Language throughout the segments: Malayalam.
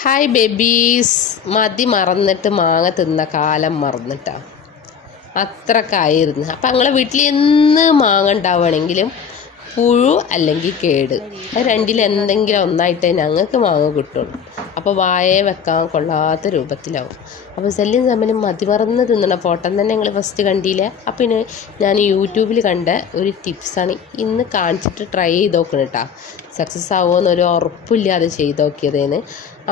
Hi babies. മതി മറന്നിട്ട് മാങ്ങ തിന്ന കാലം മറന്നിട്ടാ അത്രക്കായിരുന്നു. അപ്പം ഞങ്ങളെ വീട്ടിൽ എന്ന് മാങ്ങ ഉണ്ടാവുകയാണെങ്കിലും പുഴു അല്ലെങ്കിൽ കേട്, അത് രണ്ടിൽ എന്തെങ്കിലും ഒന്നായിട്ടേ ഞങ്ങൾക്ക് മാങ്ങ കിട്ടുള്ളൂ. അപ്പോൾ വായേ വെക്കാൻ കൊള്ളാത്ത രൂപത്തിലാവും. അപ്പോൾ സെല്ലും തമ്മിലും മതിമറന്ന് തിന്നണ ഫോട്ടോ തന്നെ ഞങ്ങൾ ഫസ്റ്റ് കണ്ടില്ല. അപ്പം പിന്നെ ഞാൻ യൂട്യൂബിൽ കണ്ട ഒരു ടിപ്സാണ് ഇന്ന് കാണിച്ചിട്ട് ട്രൈ ചെയ്ത് നോക്കണം കേട്ടോ. സക്സസ് ആവുമെന്നൊരു ഉറപ്പില്ലാതെ ചെയ്ത് നോക്കിയതേന്ന്.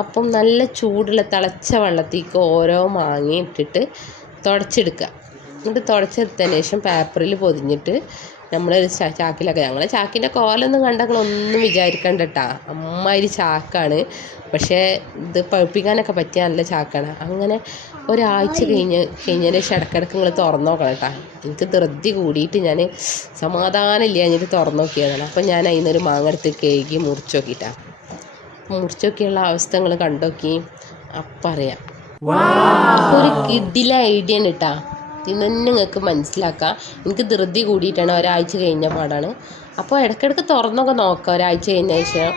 അപ്പം നല്ല ചൂടുള്ള തിളച്ച വെള്ളത്തേക്ക് ഓരോ മാങ്ങയും ഇട്ടിട്ട് തുടച്ചെടുക്കുക. എന്നിട്ട് തുടച്ചെടുത്തതിന് ശേഷം പേപ്പറിൽ പൊതിഞ്ഞിട്ട് നമ്മളൊരു ചാക്കിലൊക്കെ, ഞങ്ങളെ ചാക്കിൻ്റെ കോലൊന്നും കണ്ടങ്ങളൊന്നും വിചാരിക്കണ്ട കേട്ടാ, അമ്മാതിരി ചാക്കാണ്. ഇത് പഴുപ്പിക്കാനൊക്കെ പറ്റിയ നല്ല ചാക്കാണ്. അങ്ങനെ ഒരാഴ്ച കഴിഞ്ഞതിന് ശേഷം ഇടയ്ക്കിടയ്ക്ക് നിങ്ങൾ തുറന്നു നോക്കണം കേട്ടോ. എനിക്ക് ധൃതി കൂടിയിട്ട് ഞാൻ സമാധാനമില്ല എന്നിട്ട് തുറന്നു നോക്കിയതാണ്. അപ്പം ഞാൻ അതിൽ നിന്നൊരു മാങ്ങ എടുത്ത് കേക്ക് മുറിച്ച് നോക്കിയിട്ടാണ്. മുറിച്ച് നോക്കിയുള്ള അവസ്ഥ നിങ്ങൾ കണ്ടോക്കി അപ്പം അറിയാം. അപ്പോൾ ഒരു കിഡിലെ ഐഡിയ ആണ് കേട്ടോ. ഇന്ന് നിങ്ങൾക്ക് മനസ്സിലാക്കാം. എനിക്ക് ധൃതി കൂടിയിട്ടാണ്, ഒരാഴ്ച കഴിഞ്ഞ പാടാണ്. അപ്പോൾ ഇടയ്ക്കിടയ്ക്ക് തുറന്നൊക്കെ നോക്കാം ഒരാഴ്ച കഴിഞ്ഞ ശേഷം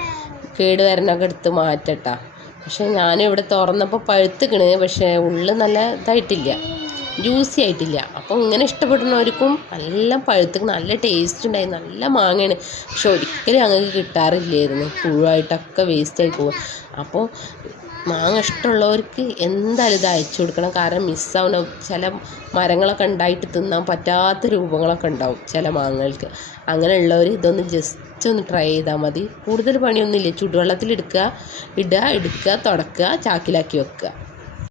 കേട് വരണൊക്കെ എടുത്ത് മാറ്റട്ടാ. പക്ഷേ ഞാനിവിടെ തുറന്നപ്പോൾ പഴുത്തിക്കണ്, പക്ഷേ ഉള്ളിൽ നല്ല ഇതായിട്ടില്ല, ജ്യൂസി ആയിട്ടില്ല. അപ്പോൾ ഇങ്ങനെ ഇഷ്ടപ്പെടുന്നവർക്കും നല്ല പഴുത്ത് നല്ല ടേസ്റ്റ് ഉണ്ടായി, നല്ല മാങ്ങയാണ്. പക്ഷെ ഒരിക്കലും ഞങ്ങൾക്ക് കിട്ടാറില്ലായിരുന്നു, പുഴുവായിട്ടൊക്കെ വേസ്റ്റായി പോകും. അപ്പോൾ മാങ്ങ ഇഷ്ടമുള്ളവർക്ക് എന്തായാലും ഇത് അയച്ചു കൊടുക്കണം. കാരണം മിസ്സാവുന്ന ചില മരങ്ങളൊക്കെ ഉണ്ടായിട്ട് തിന്നാൻ പറ്റാത്ത രൂപങ്ങളൊക്കെ ഉണ്ടാവും ചില മാങ്ങകൾക്ക്. അങ്ങനെയുള്ളവർ ഇതൊന്ന് ജസ്റ്റ് ഒന്ന് ട്രൈ ചെയ്താൽ മതി. കൂടുതൽ പണിയൊന്നുമില്ല. ചുടുവെള്ളത്തിൽ എടുക്കുക, എടുക്കുക, തുടക്കുക, ചാക്കിലാക്കി വെക്കുക.